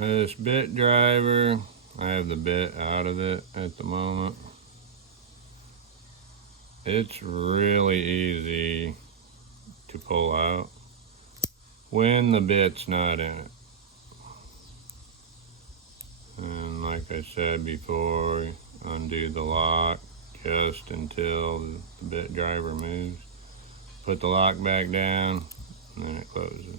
This bit driver, I have the bit out of it at the moment. It's really easy to pull out when the bit's not in it. And like I said before, undo the lock just until the bit driver moves. Put the lock back down, and then it closes.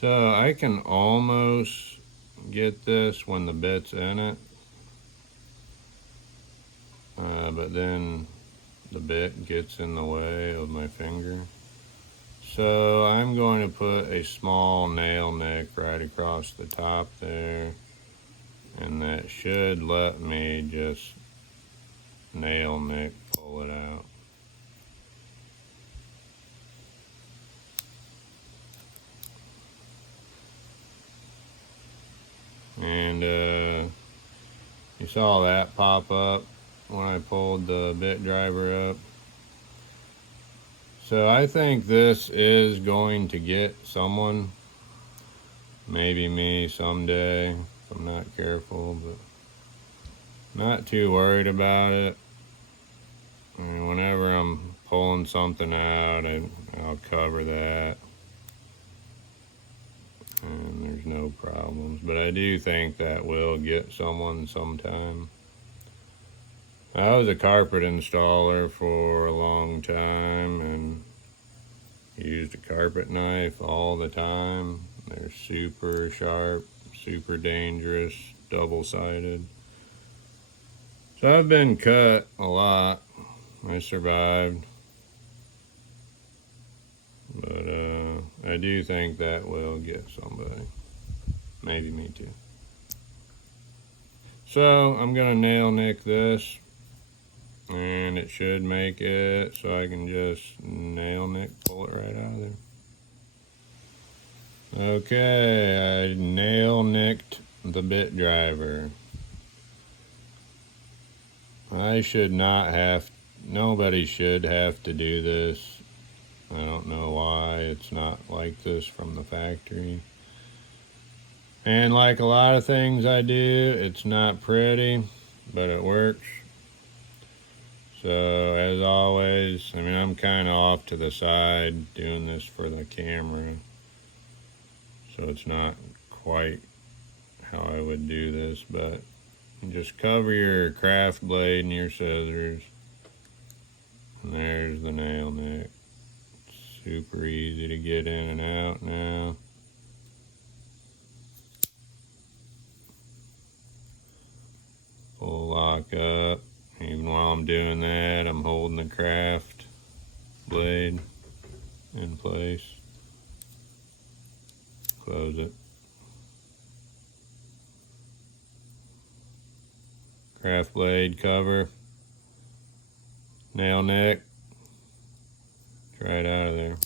So I can almost get this when the bit's in it, but then the bit gets in the way of my finger. So I'm going to put a small nail nick right across the top there, and that should let me just nail nick pull it out. And you saw that pop up when I pulled the bit driver up. So I think this is going to get someone, maybe me someday if I'm not careful, but not too worried about it. And whenever I'm pulling something out, I'll cover that, and there's no problems. But I do think that will get someone sometime. I was a carpet installer for a long time and used a carpet knife all the time. They're super sharp, super dangerous, double-sided. So I've been cut a lot. I survived. But I do think that will get somebody. Maybe me too. So I'm gonna nail nick this, and it should make it so I can just nail nick, pull it right out of there. Okay, I nail nicked the bit driver. Nobody should have to do this. I don't know why it's not like this from the factory. And like a lot of things I do, it's not pretty, but it works. So as always, I'm kind of off to the side doing this for the camera, so it's not quite how I would do this, but just cover your craft blade and your scissors, and there's the nail nick. It's super easy to get in and out now. Pull lock up. Even while I'm doing that, I'm holding the craft blade in place. Close it. Craft blade cover. Nail nick. Try it out of there.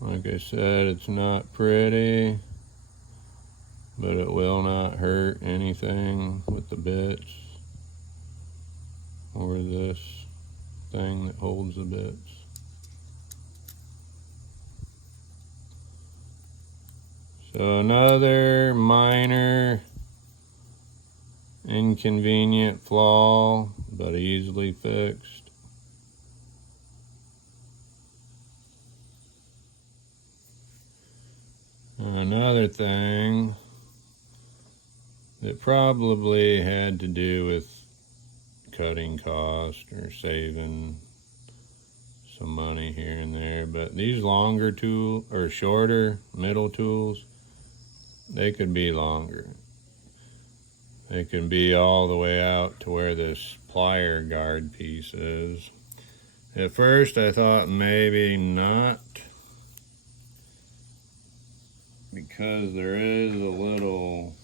Like I said, it's not pretty, but it will not hurt anything with the bits or this thing that holds the bits. So another minor inconvenient flaw, but easily fixed. Another thing that probably had to do with cutting cost or saving some money here and there, but these longer tool or shorter middle tools, they could be longer. They can be all the way out to where this plier guard piece is. At first I thought maybe not, because there is a little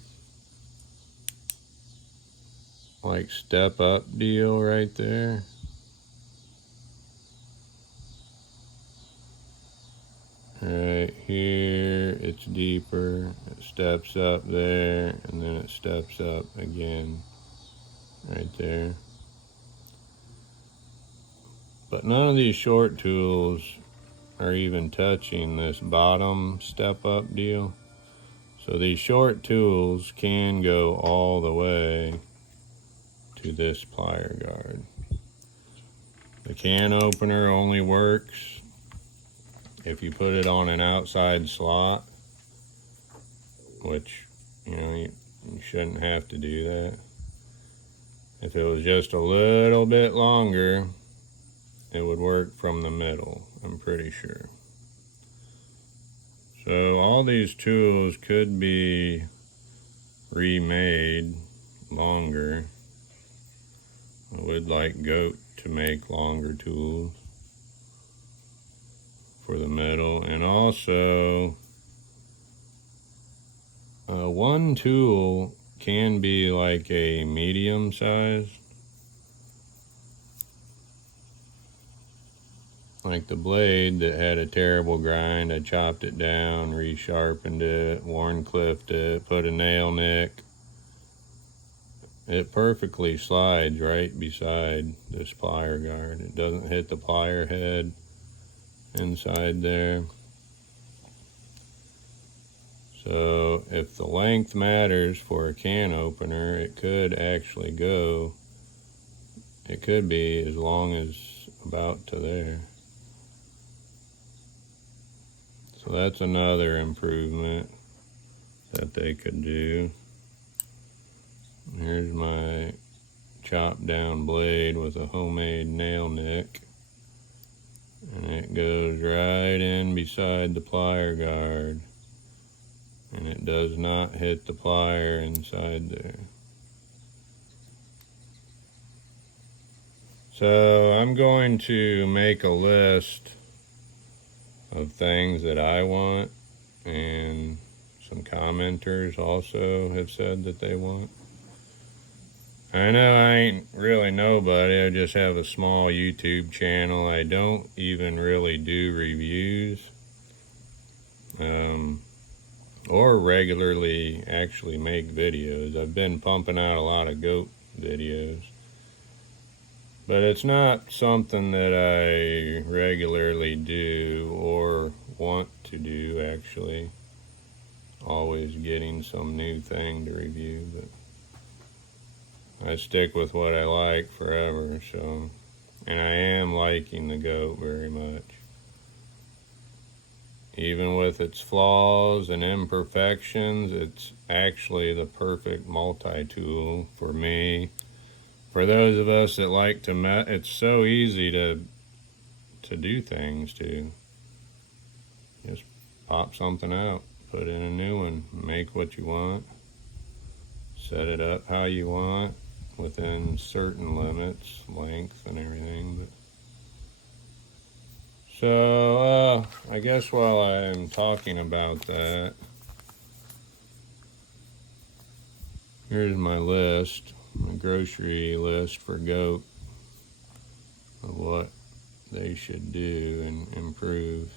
like step up deal right there. Right here, gets deeper, it steps up there, and then it steps up again right there. But none of these short tools are even touching this bottom step up deal. So these short tools can go all the way to this plier guard. The can opener only works if you put it on an outside slot, which, you shouldn't have to do that. If it was just a little bit longer, it would work from the middle, I'm pretty sure. So all these tools could be remade longer. I would like Goat to make longer tools for the middle. And also, one tool can be like a medium size. Like the blade that had a terrible grind, I chopped it down, resharpened it, Warncliffed it, put a nail nick. It perfectly slides right beside this plier guard. It doesn't hit the plier head inside there. So if the length matters for a can opener, it could actually go, it could be as long as about to there. So that's another improvement that they could do. Here's my chopped down blade with a homemade nail nick. And it goes right in beside the plier guard. And it does not hit the plier inside there. So I'm going to make a list of things that I want, and some commenters also have said that they want. I know I ain't really nobody, I just have a small YouTube channel. I don't even really do reviews, or regularly actually make videos. I've been pumping out a lot of goat videos, but it's not something that I regularly do or want to do, actually. Always getting some new thing to review, but I stick with what I like forever, so. And I am liking the goat very much. Even with its flaws and imperfections, it's actually the perfect multi-tool for me. For those of us that like to it's so easy to do things to. Just pop something out, put in a new one, make what you want, set it up how you want within certain limits, length and everything. But so I guess while I'm talking about that, here's my list, my grocery list for goat of what they should do and improve.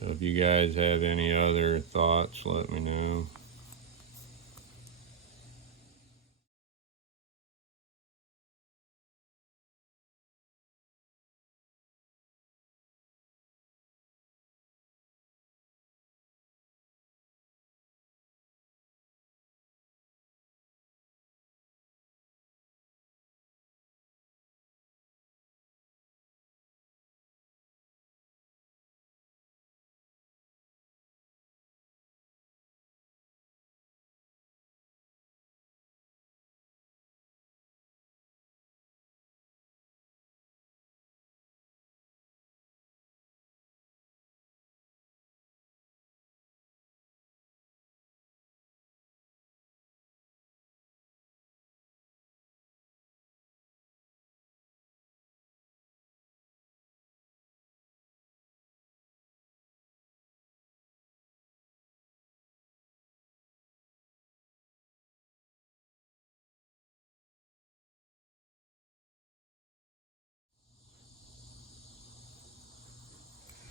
So if you guys have any other thoughts, let me know.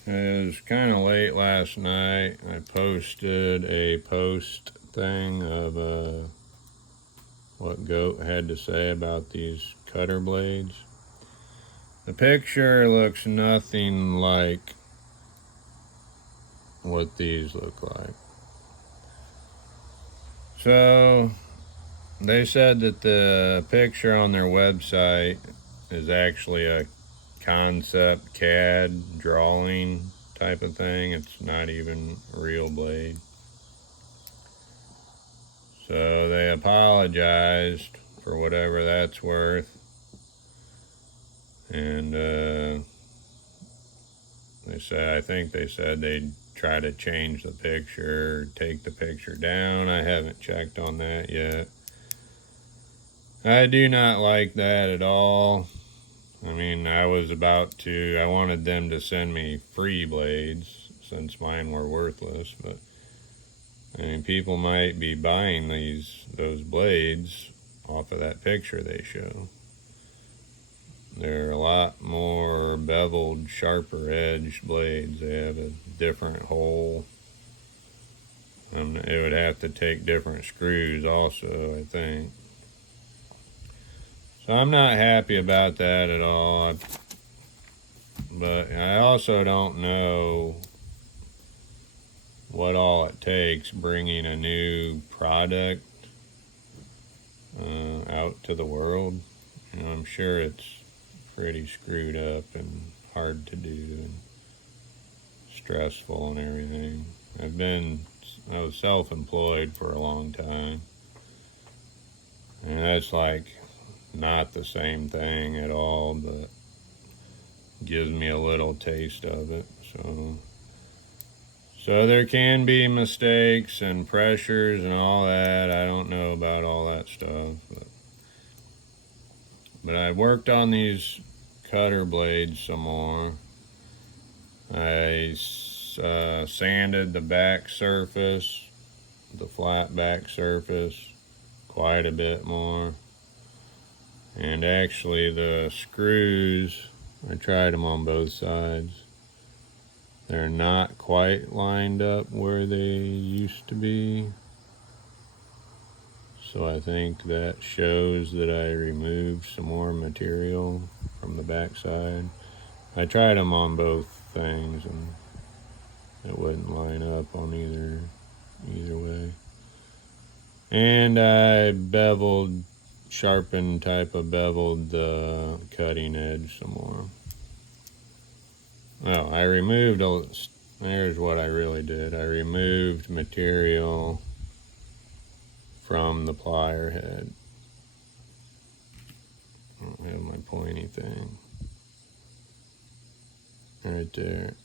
It was kind of late last night. I posted a post thing of what Goat had to say about these cutter blades. The picture looks nothing like what these look like. So they said that the picture on their website is actually a concept CAD drawing type of thing. It's not even a real blade. So they apologized for whatever that's worth. And I think they said they'd try to change the picture, take the picture down. I haven't checked on that yet. I do not like that at all. I mean, I wanted them to send me free blades since mine were worthless, but I mean, people might be buying those blades off of that picture they show. They're a lot more beveled, sharper edged blades. They have a different hole. It would have to take different screws also, I think. So I'm not happy about that at all. But I also don't know what all it takes bringing a new product out to the world. You know, I'm sure it's pretty screwed up and hard to do and stressful and everything. I was self-employed for a long time, and that's like not the same thing at all, but gives me a little taste of it. So there can be mistakes and pressures and all that. I don't know about all that stuff, but I worked on these cutter blades some more. I sanded the back surface, the flat back surface, quite a bit more. And actually the screws, I tried them on both sides. They're not quite lined up where they used to be. So I think that shows that I removed some more material from the back side. I tried them on both things and it wouldn't line up on either way. And I sharpened the cutting edge some more. Well, there's what I really did. I removed material from the plier head. I don't have my pointy thing. Right there.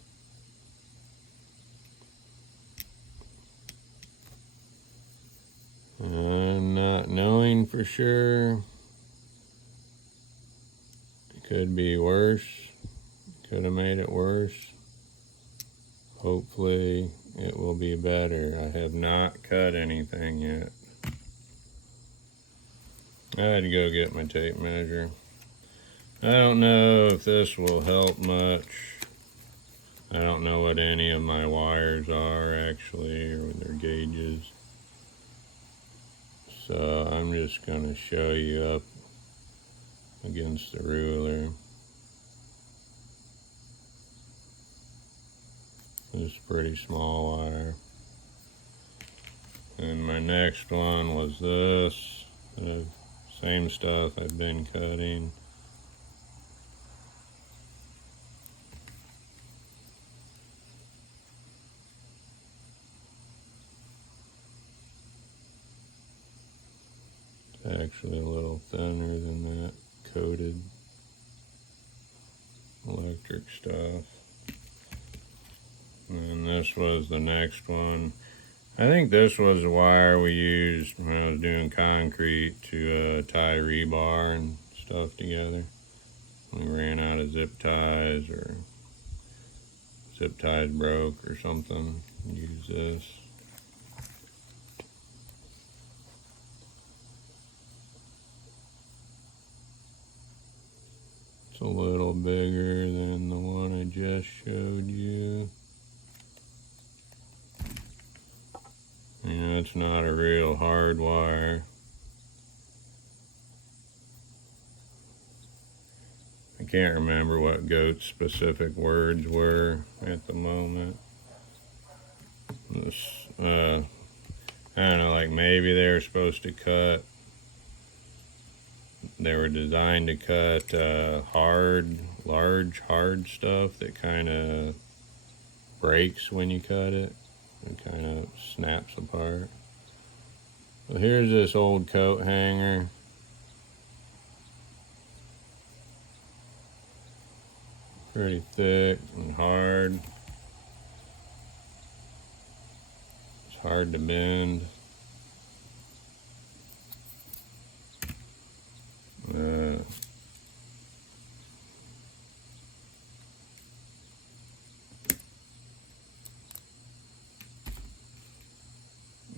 I'm not knowing for sure. It could be worse. Could have made it worse. Hopefully it will be better. I have not cut anything yet. I had to go get my tape measure. I don't know if this will help much. I don't know what any of my wires are actually, or their gauges. So I'm just going to show you up against the ruler. This is a pretty small wire. And my next one was this. Same stuff I've been cutting. It's actually a little thinner than that coated electric stuff. And this was the next one. I think this was the wire we used when I was doing concrete to tie rebar and stuff together. We ran out of zip ties, or zip ties broke or something. Use this. It's a little bigger than the one I just showed you. You know, it's not a real hard wire. I can't remember what Goat's specific words were at the moment. This, I don't know, like maybe they were supposed to cut, they were designed to cut large, hard stuff that kind of breaks when you cut it. It kind of snaps apart. Well, here's this old coat hanger. Pretty thick and hard. It's hard to bend.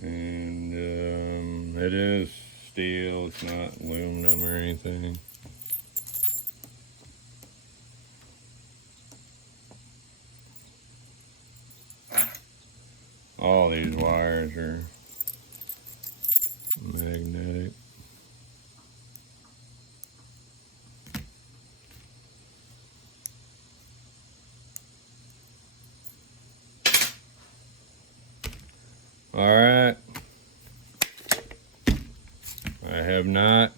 And it is steel, it's not aluminum or anything. All these wires are magnetic. All right. I have not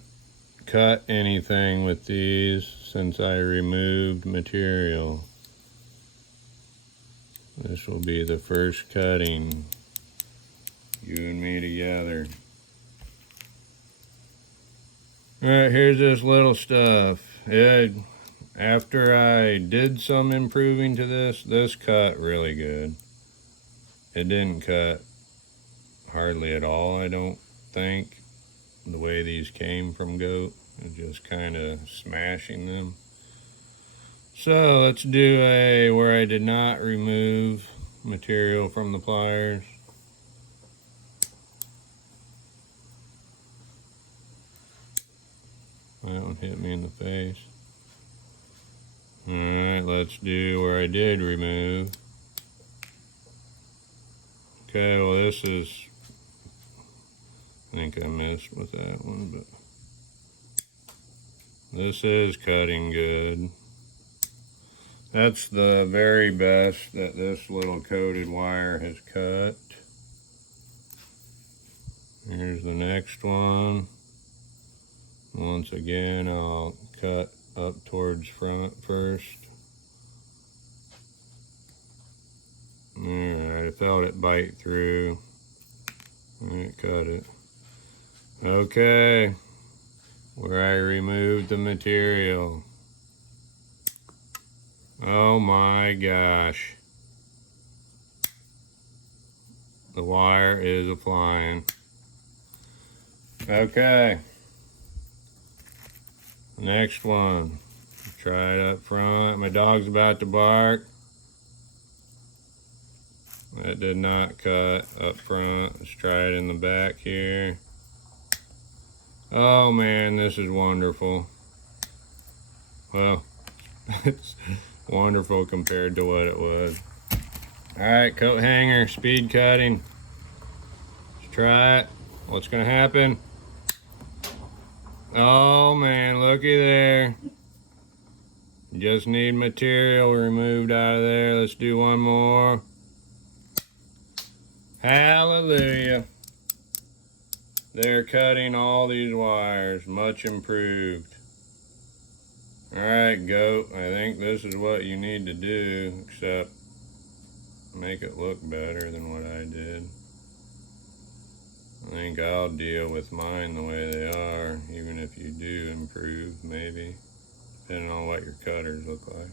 cut anything with these since I removed material. This will be the first cutting, you and me together. All right, here's this little stuff. After I did some improving to this cut really good. It didn't cut hardly at all, I don't think, the way these came from Goat. It's just kind of smashing them. So let's do where I did not remove material from the pliers. That one hit me in the face. All right, let's do where I did remove. Okay, well this is, I think I missed with that one, but this is cutting good. That's the very best that this little coated wire has cut. Here's the next one. Once again, I'll cut up towards front first. Alright, I felt it bite through. Alright, cut it. Okay, where I removed the material. Oh my gosh. The wire is a-flying. Okay. Next one. Try it up front. My dog's about to bark. That did not cut up front. Let's try it in the back here. Oh man, this is wonderful. Well, it's wonderful compared to what it was. Alright, coat hanger, speed cutting. Let's try it. What's gonna happen? Oh man, looky there. Just need material removed out of there. Let's do one more. Hallelujah. They're cutting all these wires, much improved. Alright, Goat, I think this is what you need to do, except make it look better than what I did. I think I'll deal with mine the way they are, even if you do improve, maybe, depending on what your cutters look like.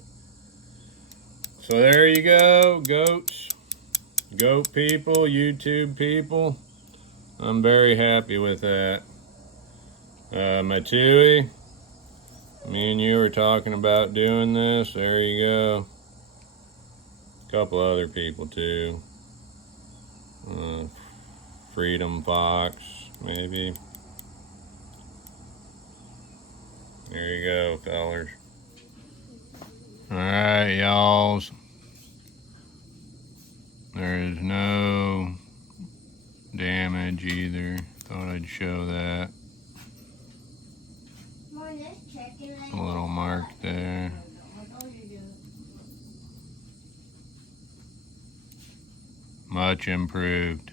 So there you go, Goats. Goat people, YouTube people. I'm very happy with that. Matui, me and you were talking about doing this. There you go. A couple other people too. Freedom Fox, maybe. There you go, fellers. Alright, y'alls. There is no damage either. Thought I'd show that. A little mark there. Much improved.